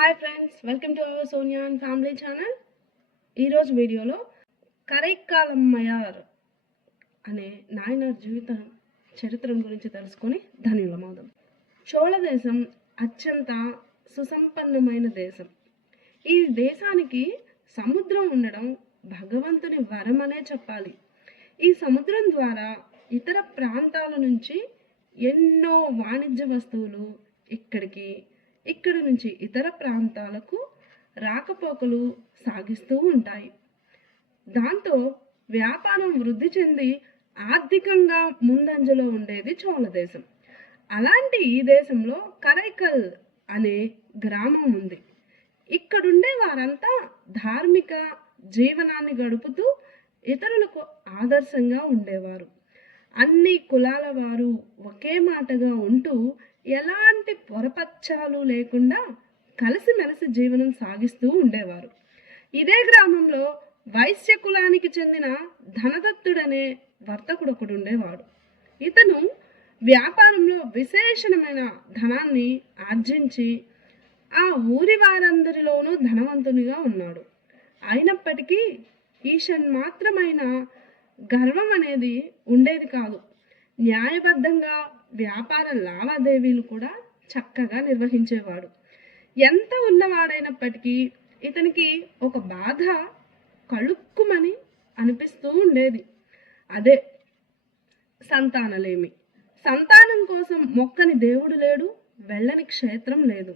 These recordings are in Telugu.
Hi friends welcome to our Sonia and family channel ఈరోజు వీడియోలో కరైకాలమ్మయార్ అనే నాయనార్ జీవిత చరిత్ర గురించి తెలుసుకొని ధన్యులమవుదాం. చోళ దేశం అత్యంత సుసంపన్నమైన దేశం. ఈ దేశానికి సముద్రం ఉండడం భగవంతుని వరం అనే చెప్పాలి. ఈ సముద్రం ద్వారా ఇతర ప్రాంతాల నుంచి ఎన్నో వాణిజ్య వస్తువులు ఇక్కడికి ఇక్కడ నుంచి ఇతర ప్రాంతాలకు రాకపోకలు సాగిస్తూ ఉంటాయి. దాంతో వ్యాపారం వృద్ధి చెంది ఆర్థికంగా ముందంజలో ఉండేది చోళ దేశం. అలాంటి ఈ దేశంలో కరైకల్ అనే గ్రామం ఉంది. ఇక్కడుండే వారంతా ధార్మిక జీవనాన్ని గడుపుతూ ఇతరులకు ఆదర్శంగా ఉండేవారు. అన్ని కులాల వారు ఒకే మాటగా ఉంటూ ఎలాంటి పొరపచ్చాలు లేకుండా కలిసిమెలిసి జీవనం సాగిస్తూ ఉండేవారు. ఇదే గ్రామంలో వైశ్య కులానికి చెందిన ధనదత్తుడనే వర్తకుడు ఒకడు ఉండేవాడు. ఇతను వ్యాపారంలో విశేషమైన ధనాన్ని ఆర్జించి ఆ ఊరి వారందరిలోనూ ధనవంతునిగా ఉన్నాడు. అయినప్పటికీ ఈషన్ మాత్రమైన గర్వం అనేది ఉండేది కాదు. న్యాయబద్ధంగా వ్యాపార లావాదేవీలు కూడా చక్కగా నిర్వహించేవాడు. ఎంత ఉన్నవాడైనప్పటికీ ఇతనికి ఒక బాధ కళుక్కుమని అనిపిస్తూ ఉండేది. అదే సంతానలేమి. సంతానం కోసం మొక్కని దేవుడు లేడు వెళ్ళని క్షేత్రం లేదు.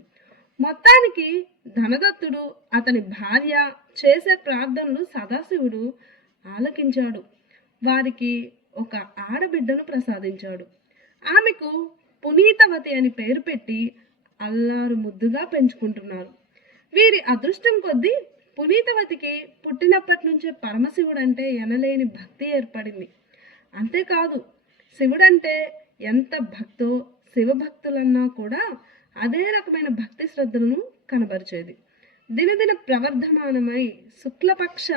మొత్తానికి ధనదత్తుడు అతని భార్య చేసే ప్రార్థనలు సదాశివుడు ఆలకించాడు. వారికి ఒక ఆడబిడ్డను ప్రసాదించాడు. ఆమెకు పునీతవతి అని పేరు పెట్టి అల్లారు ముద్దుగా పెంచుకుంటున్నారు. వీరి అదృష్టం కొద్దీ పునీతవతికి పుట్టినప్పటి నుంచే పరమశివుడంటే ఎనలేని భక్తి ఏర్పడింది. అంతేకాదు శివుడంటే ఎంత భక్తో శివభక్తులన్నా కూడా అదే రకమైన భక్తి శ్రద్ధలను కనబరిచేది. దినదిన ప్రవర్ధమానమై శుక్లపక్ష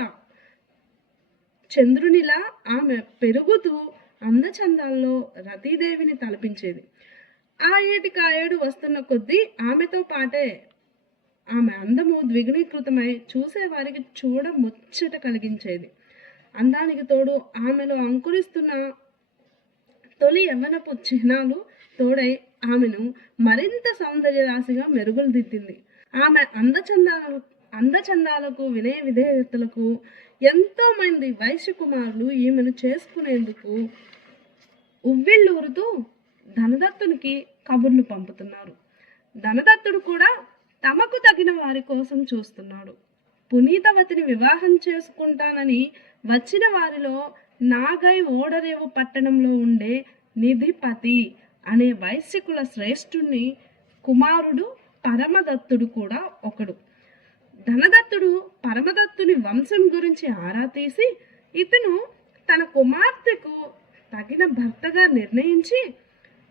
చంద్రునిలా ఆమె పెరుగుతూ అందచందాల్లో రతీదేవిని తలపించేది. ఆ ఏటికి ఆ ఏడు వస్తున్న కొద్దీ ఆమెతో పాటే ఆమె అందము ద్విగుణీకృతమై చూసేవారికి చూడ ముచ్చట కలిగించేది. అందానికి తోడు ఆమెలో అంకురిస్తున్న తొలి యవ్వనపు చిహ్నాలు తోడై ఆమెను మరింత సౌందర్య రాశిగా మెరుగులు దిద్దింది. ఆమె అందచందాల అందచందాలకు వినయ విధేయతలకు ఎంతో మంది వైశ్య కుమారులు ఈమెను చేసుకునేందుకు ఉవ్విళ్ళూరుతూ ధనదత్తునికి కబుర్లు పంపుతున్నారు. ధనదత్తుడు కూడా తమకు తగిన వారి కోసం చూస్తున్నాడు. పునీతవతిని వివాహం చేసుకుంటానని వచ్చిన వారిలో నాగై ఓడరేవు పట్టణంలో ఉండే నిధిపతి అనే వైశ్యకుల శ్రేష్ఠుణ్ణి కుమారుడు పరమదత్తుడు కూడా ఒకడు. ధనదత్తుడు పరమదత్తుని వంశం గురించి ఆరా తీసి ఇతను తన కుమార్తెకు తగిన భర్తగా నిర్ణయించి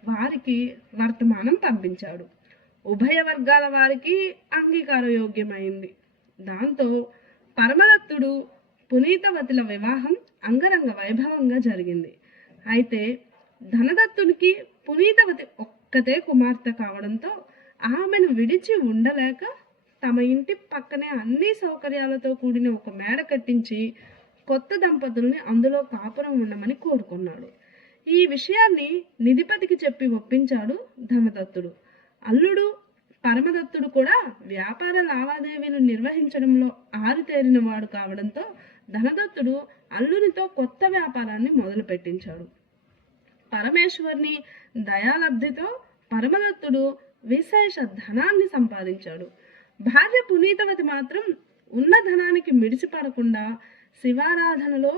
వారికి వర్తమానం పంపించాడు. ఉభయ వర్గాల వారికి అంగీకారయోగ్యమైంది. దాంతో పరమదత్తుడు పునీతవతుల వివాహం అంగరంగ వైభవంగా జరిగింది. అయితే ధనదత్తునికి పునీతవతి ఒక్కతే కుమార్తె కావడంతో ఆమెను విడిచి ఉండలేక తమ ఇంటి పక్కనే అన్ని సౌకర్యాలతో కూడిన ఒక మేడ కట్టించి కొత్త దంపతుల్ని అందులో కాపురం ఉండమని కోరుకున్నాడు. ఈ విషయాన్ని నిధిపతికి చెప్పి ఒప్పించాడు ధనదత్తుడు అల్లుడు పరమదత్తుడు కూడా వ్యాపార లావాదేవీలు నిర్వహించడంలో ఆరుతేరిన వాడు కావడంతో ధనదత్తుడు అల్లునితో కొత్త వ్యాపారాన్ని మొదలు పెట్టించాడు పరమేశ్వర్ని దయాలబ్ధితో పరమదత్తుడు విశేష ధనాన్ని సంపాదించాడు. భార్య పునీతవతి మాత్రం ఉన్న ధనానికి మిడిచిపడకుండా శివారాధనలో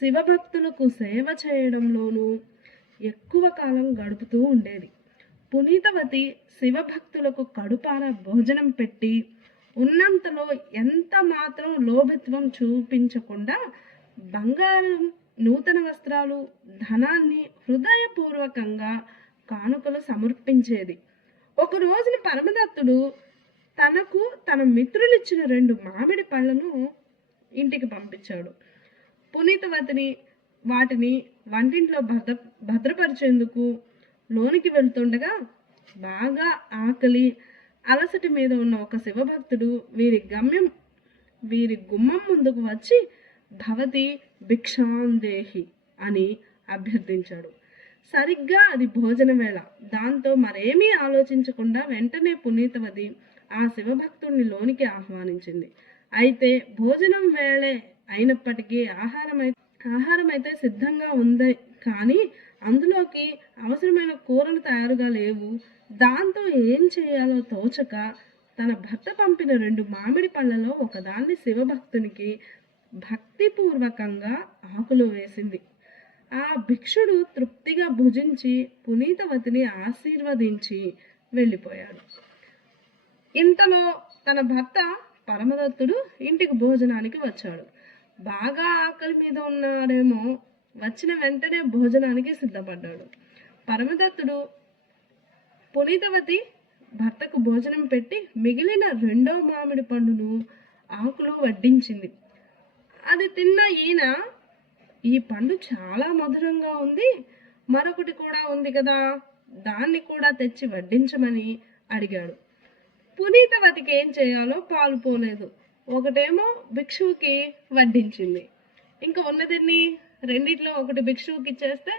శివభక్తులకు సేవ చేయడంలోనూ ఎక్కువ కాలం గడుపుతూ ఉండేది. పునీతవతి శివభక్తులకు కడుపార భోజనం పెట్టి ఉన్నంతలో ఎంత మాత్రం లోభిత్వం చూపించకుండా బంగారం నూతన వస్త్రాలు ధనాన్ని హృదయపూర్వకంగా కానుకలు సమర్పించేది. ఒక రోజున పరమదత్తుడు తనకు తన మిత్రులిచ్చిన రెండు మామిడి పళ్ళను ఇంటికి పంపించాడు. పునీతవతిని వాటిని వంటింట్లో భద్ర భద్రపరిచేందుకు లోనికి వెళ్తుండగా బాగా ఆకలి అలసటి మీద ఉన్న ఒక శివభక్తుడు వీరి గమ్యం వీరి గుమ్మం ముందుకు వచ్చి భవతి భిక్షాందేహి అని అభ్యర్థించాడు. సరిగ్గా అది భోజన వేళ దాంతో మరేమీ ఆలోచించకుండా వెంటనే పునీతవతి ఆ శివభక్తుడిని లోనికి ఆహ్వానించింది. అయితే భోజనం వేళే అయినప్పటికీ ఆహారం అయితే ఆహారం అయితే సిద్ధంగా ఉంది. కానీ అందులోకి అవసరమైన కూరలు తయారుగా లేవు. దాంతో ఏం చేయాలో తోచక తన భర్త పంపిన రెండు మామిడి పళ్ళలో ఒకదాన్ని శివభక్తునికి భక్తిపూర్వకంగా ఆకులు వేసింది. ఆ భిక్షుడు తృప్తిగా భుజించి పునీతవతిని ఆశీర్వదించి వెళ్ళిపోయాడు. ఇంతలో తన భర్త పరమదత్తుడు ఇంటికి భోజనానికి వచ్చాడు. బాగా ఆకలి మీద ఉన్నాడేమో వచ్చిన వెంటనే భోజనానికి సిద్ధపడ్డాడు. పరమదత్తుడు పునీతవతి భర్తకు భోజనం పెట్టి మిగిలిన రెండో మామిడి పండును ఆకులు వడ్డించింది. అది తిన్న ఈయన ఈ పండు చాలా మధురంగా ఉంది మరొకటి కూడా ఉంది కదా దాన్ని కూడా తెచ్చి వడ్డించమని అడిగాడు. పునీతవతికి ఏం చేయాలో పాలు పోలేదు. ఒకటేమో భిక్షువుకి వడ్డించింది. ఇంకా ఉన్నదాన్ని? రెండిట్లో ఒకటి భిక్షువుకి ఇచ్చేస్తే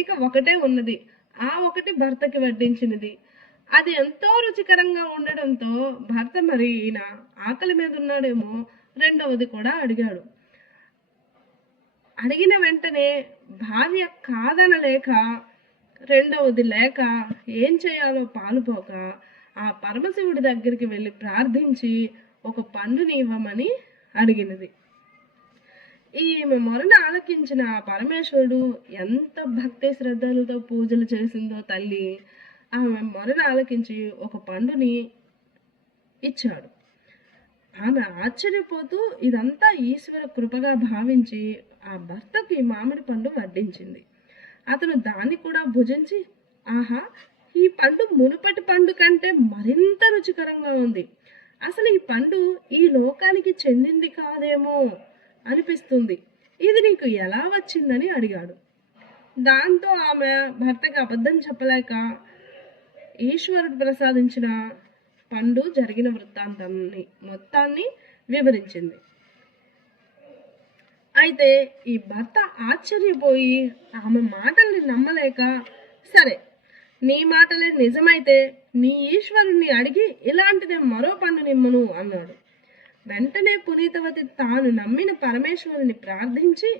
ఇక ఒకటే ఉన్నది. ఆ ఒకటి భర్తకి వడ్డించినది. అది ఎంతో రుచికరంగా ఉండడంతో భర్త మరి ఈయన ఆకలి మీద ఉన్నాడేమో రెండవది కూడా అడిగాడు. అడిగిన వెంటనే భార్య కాదనలేక రెండవది లేక ఏం చేయాలో పాలుపోక ఆ పరమశివుడి దగ్గరికి వెళ్ళి ప్రార్థించి ఒక పండుని ఇవ్వమని అడిగినది. ఈమె మొరను ఆలకించిన ఆ పరమేశ్వరుడు ఎంత భక్తి శ్రద్ధలతో పూజలు చేసిందో తల్లి ఆమె మొరను ఆలకించి ఒక పండుని ఇచ్చాడు. ఆమె ఆశ్చర్యపోతూ ఇదంతా ఈశ్వర కృపగా భావించి ఆ భర్తకి మామిడి పండు వడ్డించింది. అతను దాన్ని కూడా భుజించి ఆహా ఈ పండు మునుపటి పండు కంటే మరింత రుచికరంగా ఉంది. అసలు ఈ పండు ఈ లోకానికి చెందింది కాదేమో అనిపిస్తుంది. ఇది నీకు ఎలా వచ్చిందని అడిగాడు. దాంతో ఆమె భర్తకి అబద్ధం చెప్పలేక ఈశ్వరుడు ప్రసాదించిన పండు జరిగిన వృత్తాంతాన్ని మొత్తాన్ని వివరించింది. అయితే ఈ భర్త ఆశ్చర్యపోయి ఆమె మాటల్ని నమ్మలేక సరే నీ మాటలే నిజమైతే నీ ఈశ్వరుణ్ణి అడిగి ఇలాంటిదే మరో పండు నిమ్మను అన్నాడు. వెంటనే పునీతవతి తాను నమ్మిన పరమేశ్వరుని ప్రార్థించి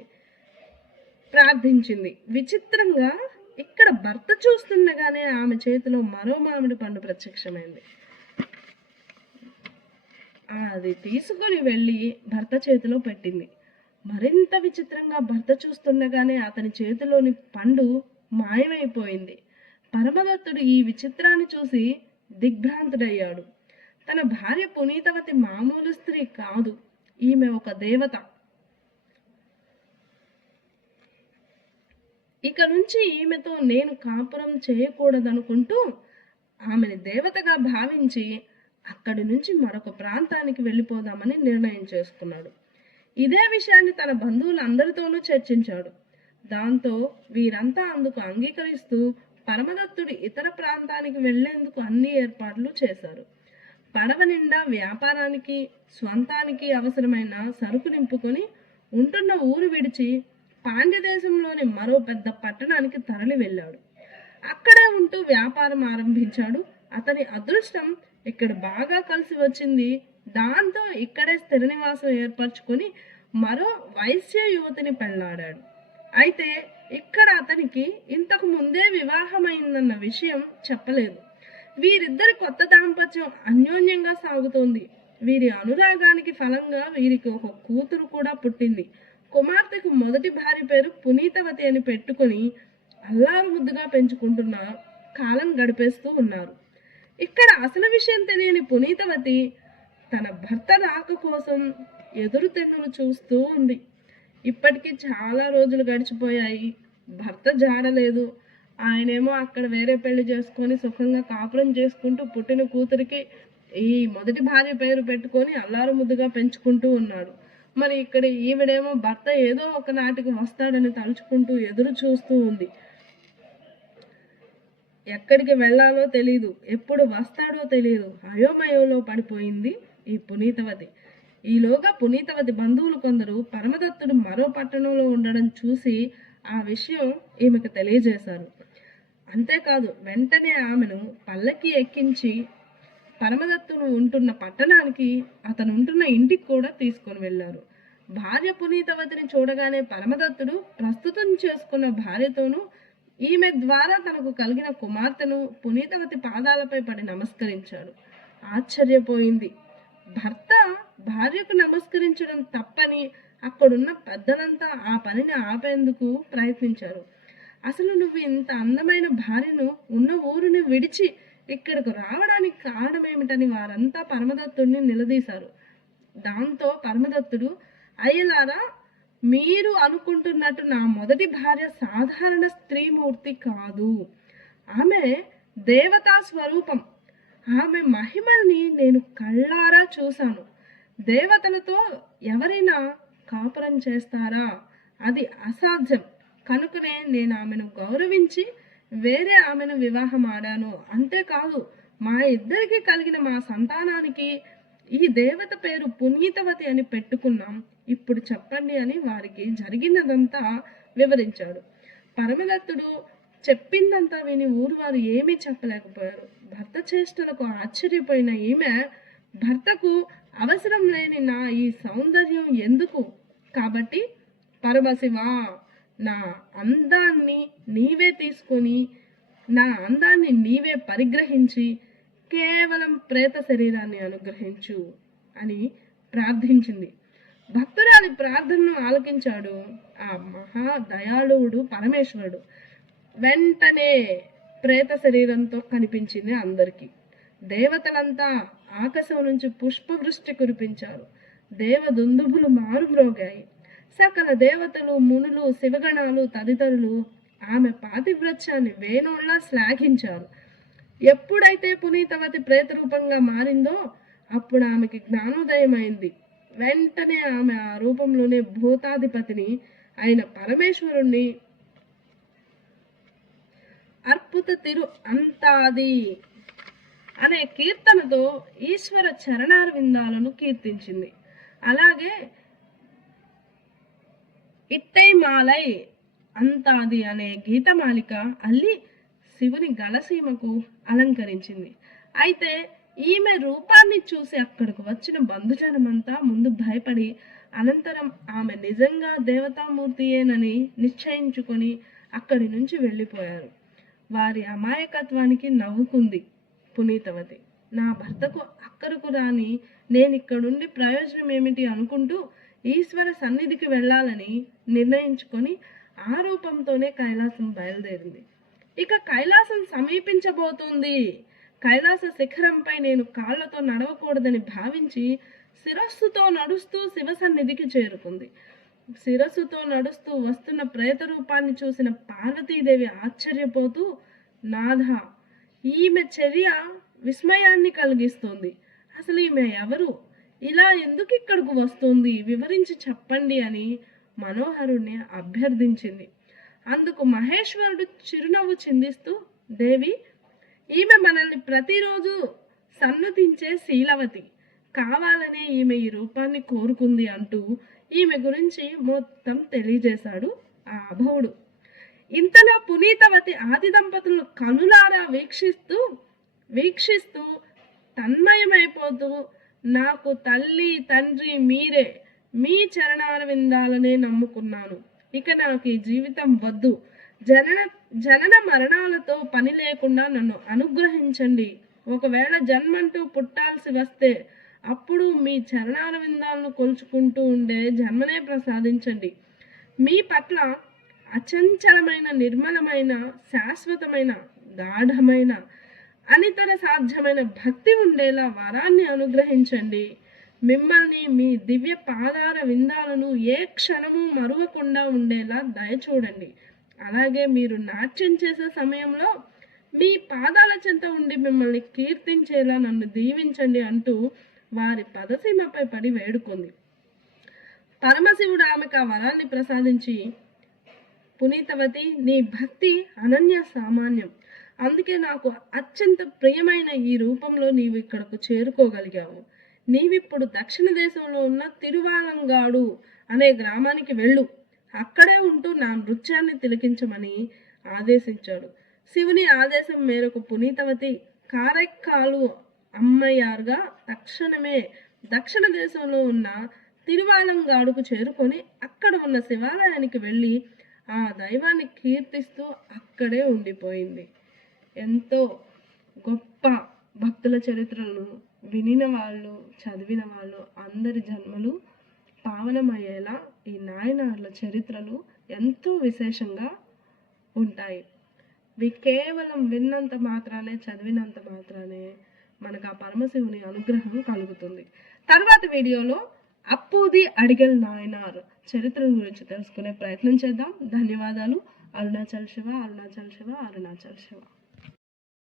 ప్రార్థించింది. విచిత్రంగా ఇక్కడ భర్త చూస్తుండగానే ఆమె చేతిలో మరో మామిడి పండు ప్రత్యక్షమైంది. అది తీసుకొని వెళ్ళి భర్త చేతిలో పెట్టింది. మరింత విచిత్రంగా భర్త చూస్తుండగానే అతని చేతిలోని పండు మాయమైపోయింది. పరమదత్తుడు ఈ విచిత్రాన్ని చూసి దిగ్భ్రాంతుడయ్యాడు. తన భార్య పునీతవతి మామూలు స్త్రీ కాదు. ఈమె ఒక దేవత. ఇక నుంచి ఈమెతో నేను కాపురం చేయకూడదనుకుంటూ ఆమెని దేవతగా భావించి అక్కడి నుంచి మరొక ప్రాంతానికి వెళ్ళిపోదామని నిర్ణయం చేసుకున్నాడు. ఇదే విషయాన్ని తన బంధువులందరితోనూ చర్చించాడు. దాంతో వీరంతా అందుకు అంగీకరిస్తూ పరమదత్తుడు ఇతర ప్రాంతానికి వెళ్ళేందుకు అన్ని ఏర్పాట్లు చేశారు. పడవ నిండా వ్యాపారానికి స్వంతానికి అవసరమైన సరుకు నింపుకొని ఉంటున్న ఊరు విడిచి పాండ్యదేశంలోని మరో పెద్ద పట్టణానికి తరలి వెళ్ళాడు. అక్కడే ఉంటూ వ్యాపారం ఆరంభించాడు. అతని అదృష్టం ఇక్కడ బాగా కలిసి వచ్చింది. దాంతో ఇక్కడే స్థిర నివాసం ఏర్పరచుకొని మరో వైశ్య యువతిని పెళ్ళాడాడు. అయితే ఇక్కడ అతనికి ఇంతకు ముందే వివాహమైందన్న విషయం చెప్పలేదు. వీరిద్దరి కొత్త దాంపత్యం అన్యోన్యంగా సాగుతోంది. వీరి అనురాగానికి ఫలంగా వీరికి ఒక కూతురు కూడా పుట్టింది. కుమార్తెకు మొదటి భార్య పేరు పునీతవతి అని పెట్టుకొని అల్లారు ముద్దుగా పెంచుకుంటున్న కాలం గడిపేస్తూ ఉన్నారు. ఇక్కడ అసలు విషయం తెలియని పునీతవతి తన భర్త రాక కోసం ఎదురు తెన్నులు చూస్తూ ఉంది. ఇప్పటికీ చాలా రోజులు గడిచిపోయాయి. భర్త జాడలేదు. ఆయనేమో అక్కడ వేరే పెళ్ళి చేసుకొని సుఖంగా కాపురం చేసుకుంటూ పుట్టిన కూతురికి ఈ మొదటి భార్య పేరు పెట్టుకొని అల్లారు ముద్దుగా పెంచుకుంటూ ఉన్నాడు. మరి ఇక్కడ ఈవిడేమో భర్త ఏదో ఒక నాటికి వస్తాడని తలుచుకుంటూ ఎదురు చూస్తూ ఉంది. ఎక్కడికి వెళ్ళాలో తెలియదు ఎప్పుడు వస్తాడో తెలియదు అయోమయంలో పడిపోయింది ఈ పునీతవతి. ఈలోగా పునీతవతి బంధువులు కొందరు పరమదత్తుడు మరో పట్టణంలో ఉండడం చూసి ఆ విషయం ఈమెకు తెలియజేశారు. అంతేకాదు వెంటనే ఆమెను పల్లకి ఎక్కించి పరమదత్తుడు ఉంటున్న పట్టణానికి అతను ఉంటున్న ఇంటికి కూడా తీసుకొని వెళ్ళారు. భార్య పునీతవతిని చూడగానే పరమదత్తుడు ప్రస్తుతం చేసుకున్న భార్యతోనూ ఈమె ద్వారా తనకు కలిగిన కుమార్తెను పునీతవతి పాదాలపై పడి నమస్కరించాడు. ఆశ్చర్యపోయింది. భర్త భార్యకు నమస్కరించడం తప్పని అక్కడున్న పెద్దలంతా ఆ పనిని ఆపేందుకు ప్రయత్నించారు. అసలు నువ్వు ఇంత అందమైన భార్యను ఉన్న ఊరిని విడిచి ఇక్కడకు రావడానికి కారణం ఏమిటని వారంతా పరమదత్తుడిని నిలదీశారు. దాంతో పరమదత్తుడు అయ్యలారా మీరు అనుకుంటున్నట్టు నా మొదటి భార్య సాధారణ స్త్రీమూర్తి కాదు. ఆమె దేవతా స్వరూపం. ఆమె మహిమల్ని నేను కళ్ళారా చూశాను. దేవతలతో ఎవరైనా కాపురం చేస్తారా? అది అసాధ్యం. కనుకనే నేను ఆమెను గౌరవించి వేరే ఆమెను వివాహం ఆడాను అంతేకాదు మా ఇద్దరికి కలిగిన మా సంతానానికి ఈ దేవత పేరు పునీతవతి అని పెట్టుకున్నాం. ఇప్పుడు చెప్పండి అని వారికి జరిగినదంతా వివరించాడు. పరమదత్తుడు చెప్పిందంతా విని ఊరు వారు ఏమీ చెప్పలేకపోయారు. భర్త చేష్టలకు ఆశ్చర్యపోయిన ఈమె భర్తకు అవసరం లేని నా ఈ సౌందర్యం ఎందుకు? కాబట్టి పరమశివ నా అందాన్ని నీవే తీసుకొని నా అందాన్ని నీవే పరిగ్రహించి కేవలం ప్రేత శరీరాన్ని అనుగ్రహించు అని ప్రార్థించింది. భక్తురాలి ప్రార్థనను ఆలకించాడు. ఆ మహా దయాళువుడు పరమేశ్వరుడు. వెంటనే ప్రేత శరీరంతో కనిపించింది అందరికీ. దేవతలంతా ఆకాశం నుంచి పుష్పవృష్టి కురిపించారు. దేవదుందుభులు మారుమ్రోగాయి. సకల దేవతలు మునులు శివగణాలు తదితరులు ఆమె పాతివ్రత్యాన్ని వేణోళ్ళ శ్లాఘించారు. ఎప్పుడైతే పునీతవతి ప్రేత రూపంగా మారిందో అప్పుడు ఆమెకి జ్ఞానోదయమైంది. వెంటనే ఆమె ఆ రూపంలోనే భూతాధిపతిని అయిన పరమేశ్వరుణ్ణి అర్పుత తిరు అంతాది అనే కీర్తనతో ఈశ్వర చరణారవిందాలను కీర్తించింది. అలాగే ఇట్టై మాలై అంతాది అనే గీతమాలిక అల్లి శివుని గలసీమకు అలంకరించింది. అయితే ఈమె రూపాన్ని చూసి అక్కడికి వచ్చిన బంధుజనమంతా ముందు భయపడి అనంతరం ఆమె నిజంగా దేవతామూర్తియేనని నిశ్చయించుకొని అక్కడి నుంచి వెళ్ళిపోయారు. వారి అమాయకత్వానికి నవ్వుకుంది పునీతవతి. నా భర్తకు అక్కరకు రాని నేను ఇక్కడుండి ప్రయోజనం ఏమిటి అనుకుంటూ ఈశ్వర సన్నిధికి వెళ్ళాలని నిర్ణయించుకొని ఆ రూపంతోనే కైలాసం బయలుదేరింది. ఇక కైలాసం సమీపించబోతుంది. కైలాస శిఖరంపై నేను కాళ్ళతో నడవకూడదని భావించి శిరస్సుతో నడుస్తూ శివ సన్నిధికి చేరుకుంది. శిరస్సుతో నడుస్తూ వస్తున్న ప్రేత రూపాన్ని చూసిన పార్వతీదేవి ఆశ్చర్యపోతూ నాథ ఈమె చర్య విస్మయాన్ని కలిగిస్తుంది. అసలు ఈమె ఎవరు? ఇలా ఎందుకు ఇక్కడికి వస్తుంది? వివరించి చెప్పండి అని మనోహరుణ్ణి అభ్యర్థించింది. అందుకు మహేశ్వరుడు చిరునవ్వు చిందిస్తూ దేవి ఈమె మనల్ని ప్రతిరోజు సన్నతించే శీలవతి. కావాలనే ఈమె ఈ రూపాన్ని కోరుకుంది అంటూ ఈమె గురించి మొత్తం తెలియజేశాడు ఆ అభవుడు. ఇంతలో పునీతవతి ఆది దంపతులను కనులారా వీక్షిస్తూ వీక్షిస్తూ తన్మయమైపోతూ నాకు తల్లి తండ్రి మీరే. మీ చరణార విందాలనే నమ్ముకున్నాను. ఇక నాకు ఈ జీవితం వద్దు. జనన జనన మరణాలతో పని లేకుండా నన్ను అనుగ్రహించండి. ఒకవేళ జన్మంటూ పుట్టాల్సి వస్తే అప్పుడు మీ చరణాల విందాలను కొలుచుకుంటూ ఉండే జన్మనే ప్రసాదించండి. మీ పట్ల అచంచలమైన నిర్మలమైన శాశ్వతమైన గాఢమైన అనితర సాధ్యమైన భక్తి ఉండేలా వరాన్ని అనుగ్రహించండి. మిమ్మల్ని మీ దివ్య పాదార విందాలను ఏ క్షణము మరువకుండా ఉండేలా దయచూడండి అలాగే మీరు నాట్యం చేసే సమయంలో మీ పాదాల చెంత ఉండి మిమ్మల్ని కీర్తించేలా నన్ను దీవించండి అంటూ వారి పదసీమపై పడి వేడుకుంది. పరమశివుడు ఆమెకు ఆ వరాన్ని ప్రసాదించి పునీతవతి నీ భక్తి అనన్య సామాన్యం. అందుకే నాకు అత్యంత ప్రియమైన ఈ రూపంలో నీవు ఇక్కడకు చేరుకోగలిగావు. నీవిప్పుడు దక్షిణ దేశంలో ఉన్న తిరువాలంగాడు అనే గ్రామానికి వెళ్ళు. అక్కడే ఉంటూ నా నృత్యాన్ని తిలకించమని ఆదేశించాడు. శివుని ఆదేశం మేరకు పునీతవతి కారెక్కాలు అమ్మయ్యారుగా. తక్షణమే దక్షిణ దేశంలో ఉన్న తిరువాలంగాడుకు చేరుకొని అక్కడ ఉన్న శివాలయానికి వెళ్ళి ఆ దైవాన్ని కీర్తిస్తూ అక్కడే ఉండిపోయింది. ఎంతో గొప్ప భక్తుల చరిత్రలను వినిన వాళ్ళు చదివిన వాళ్ళు అందరి జన్మలు పావనమయ్యేలా ఈ నాయనార్ల చరిత్రలు ఎంతో విశేషంగా ఉంటాయి. ఇవి కేవలం విన్నంత మాత్రానే చదివినంత మాత్రానే మనకు ఆ పరమశివుని అనుగ్రహం కలుగుతుంది. తర్వాత వీడియోలో అప్పూది అడిగల్ నాయనార్ చరిత్ర గురించి తెలుసుకునే ప్రయత్నం చేద్దాం. ధన్యవాదాలు. అరుణాచల్ శివ అరుణాచల్ శివ అరుణాచల్ శివ.